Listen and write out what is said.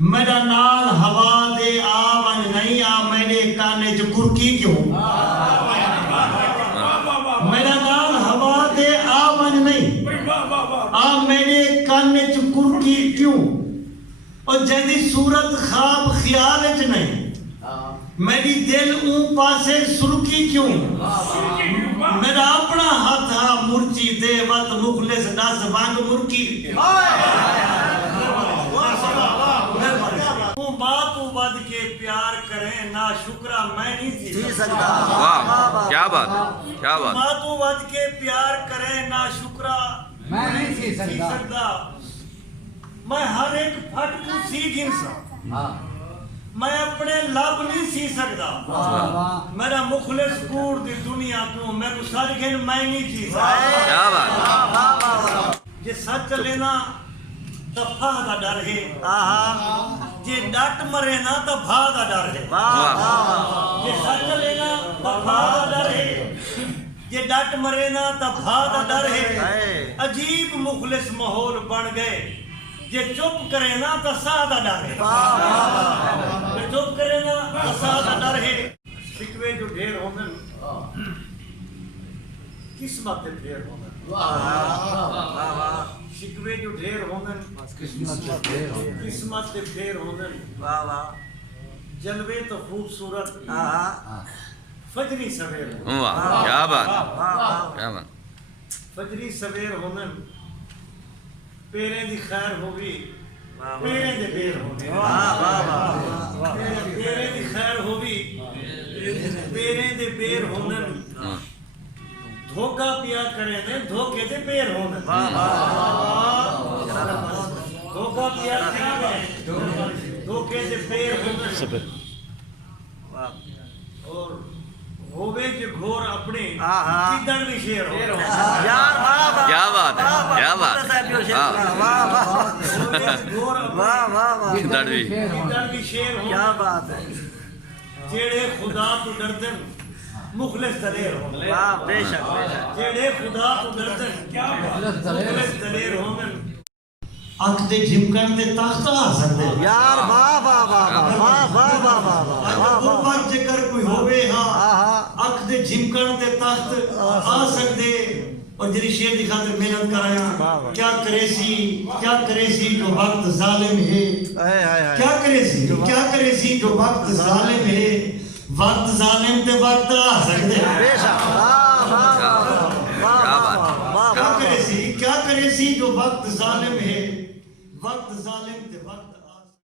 मेरा नाल हवा दे आवन नहीं आ मेरे काने च कुरकी क्यों। मेरा नाल हवा दे आवन नहीं आ मेरे काने च कुरकी क्यों। और जदी सूरत ख्वाब ख्याल च नहीं मेरी दिल ऊं पासे सुरकी क्यों। मेरा अपना हाथ हा मुर्ची दे वत मुखलिस दस वांग मुर्की। माँ तू बद के प्यार करें ना शुक्रा मैं नहीं थी सकता। वाह क्या बात है, क्या बात। माँ तू बद के प्यार करें ना शुक्रा मैं नहीं थी सकता। मैं हर एक फट को सी गिनसा मैं अपने लब नहीं सी सकता। मेरा मुखलिस कूड़ दी दुनिया तू मैं को सच गिन मैं नहीं जी सकता। क्या बात। जे सच लेना तो फा दा डर है। जे डट मरे ना तो भा दा डर है। जे सच लेना तो फा दा डर है। जे डट मरे ना तो भा दा डर है। अजीब मुखलिस माहौल बन गए जे चुप करे ना तो सादा डर है। जे चुप करे ना तो सादा डर है। शिकवे जो ढेर होंगे किस्मत दे ढेर होंगे। शिकवे जो ढेर होंगे किस्मत दे ढेर होंगे। जलवे तो खूबसूरत फजरी सवेर वाह क्या बात, क्या बात। फजरी सवेर होंगे पेरे दी खैर होगी पेरे दे बेर होने। पेरे दी खैर होगी पेरे दे बेर होने। धोखा पिया करे ने धोखे दे बेर होने। धोखा पिया करे धोखे दे बेर होने। और होवे जो घोर अपने किधर भी शेर हो। क्या बात है, क्या बात। किधर भी शेर हो। क्या बात है। जेड़े खुदा तो डरदन मुखलिस दलेर हो। बेशक जेड़े खुदा तो डरदन मुखलिस दलेर होंगे। अख दे झिमकन दे तख्त आ सकदे यार। वाह वाह वाह वाह वाह वाह वाह वाह। जेकर कोई होवे हां अख दे झिमकन दे तख्त आ सकदे। और जेरी शेर दी खातिर मेहनत कराया क्या करे सी जो वक्त जालिम है। क्या करे सी जो वक्त जालिम है। वक्त जालिम ते वक्त आ सकदे। बेशक क्या करे सी जो वक्त जालिम है। वक्त जालिम ते वक्त